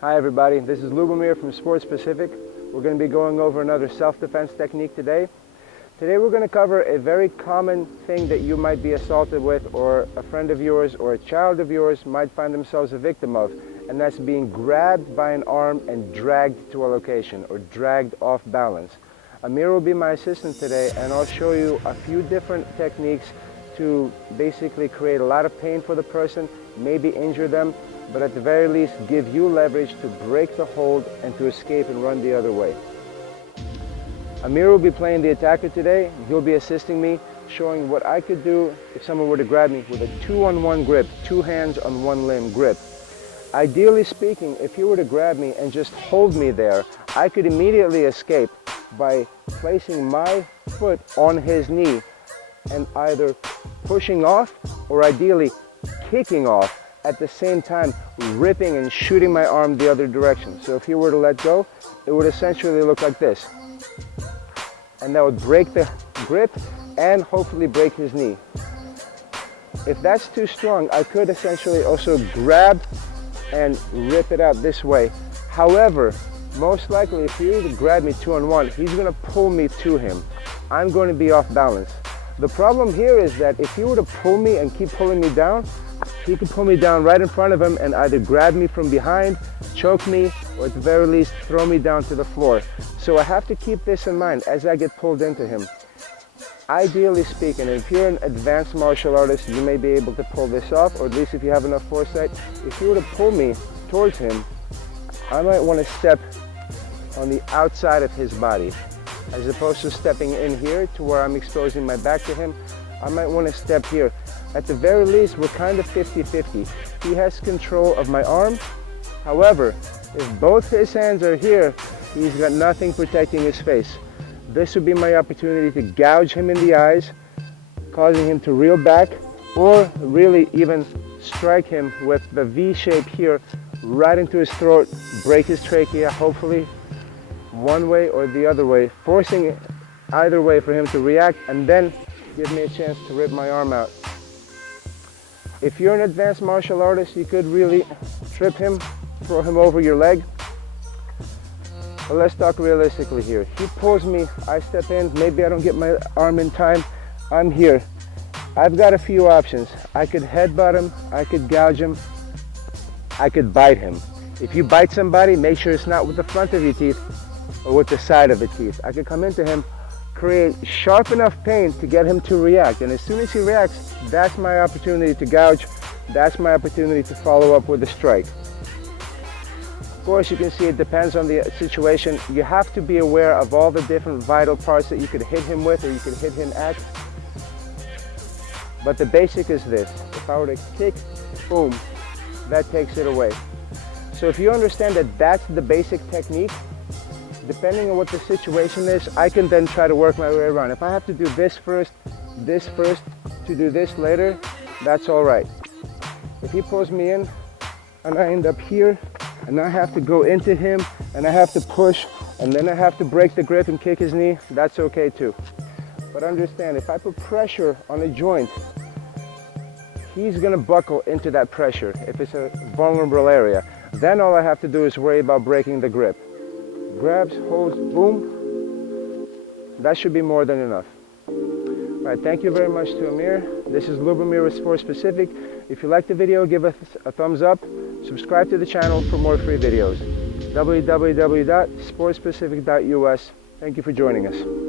Hi everybody, this is Lubomir from SportSpecific. We're going to be going over another self-defense technique today. Today we're going to cover a very common thing that you might be assaulted with, or a friend of yours or a child of yours might find themselves a victim of, and that's being grabbed by an arm and dragged to a location, or dragged off balance. Amir will be my assistant today, and I'll show you a few different techniques to basically create a lot of pain for the person, maybe injure them, but at the very least give you leverage to break the hold and to escape and run the other way. Amir will be playing the attacker today. He'll be assisting me, showing what I could do if someone were to grab me with a 2-on-1 grip, 2 hands on 1 limb grip. Ideally speaking, if he were to grab me and just hold me there, I could immediately escape by placing my foot on his knee and either pushing off or ideally kicking off, at the same time ripping and shooting my arm the other direction. So if he were to let go, it would essentially look like this. And that would break the grip and hopefully break his knee. If that's too strong, I could essentially also grab and rip it out this way. However, most likely if he were to grab me 2-on-1, he's going to pull me to him. I'm going to be off balance. The problem here is that if he were to pull me and keep pulling me down, he could pull me down right in front of him and either grab me from behind, choke me, or at the very least throw me down to the floor. So I have to keep this in mind as I get pulled into him. Ideally speaking, if you're an advanced martial artist, you may be able to pull this off, or at least if you have enough foresight. If you were to pull me towards him, I might want to step on the outside of his body. As opposed to stepping in here to where I'm exposing my back to him, I might want to step here. At the very least, we're kind of 50-50. He has control of my arm. However, if both his hands are here, he's got nothing protecting his face. This would be my opportunity to gouge him in the eyes, causing him to reel back, or really even strike him with the V shape here, right into his throat, break his trachea, hopefully one way or the other way, forcing either way for him to react, and then give me a chance to rip my arm out. If you're an advanced martial artist, you could really trip him, throw him over your leg. But let's talk realistically here. He pulls me, I step in, maybe I don't get my arm in time, I'm here. I've got a few options. I could headbutt him, I could gouge him, I could bite him. If you bite somebody, make sure it's not with the front of your teeth or with the side of the teeth. I could come into him, create sharp enough pain to get him to react, and as soon as he reacts, that's my opportunity to gouge, that's my opportunity to follow up with a strike. Of course, you can see it depends on the situation. You have to be aware of all the different vital parts that you could hit him with or you could hit him at. But the basic is this: if I were to kick, boom, that takes it away. So if you understand that that's the basic technique, depending on what the situation is, I can then try to work my way around. If I have to do this first, to do this later, that's all right. If he pulls me in and I end up here and I have to go into him and I have to push and then I have to break the grip and kick his knee, that's okay too. But understand, if I put pressure on a joint, he's gonna buckle into that pressure if it's a vulnerable area. Then all I have to do is worry about breaking the grip. Grabs, holds, boom. That should be more than enough. All right, thank you very much to Amir. This is Lubomir with SportSpecific. If you liked the video, give us a thumbs up. Subscribe to the channel for more free videos. www.SportSpecific.US. Thank you for joining us.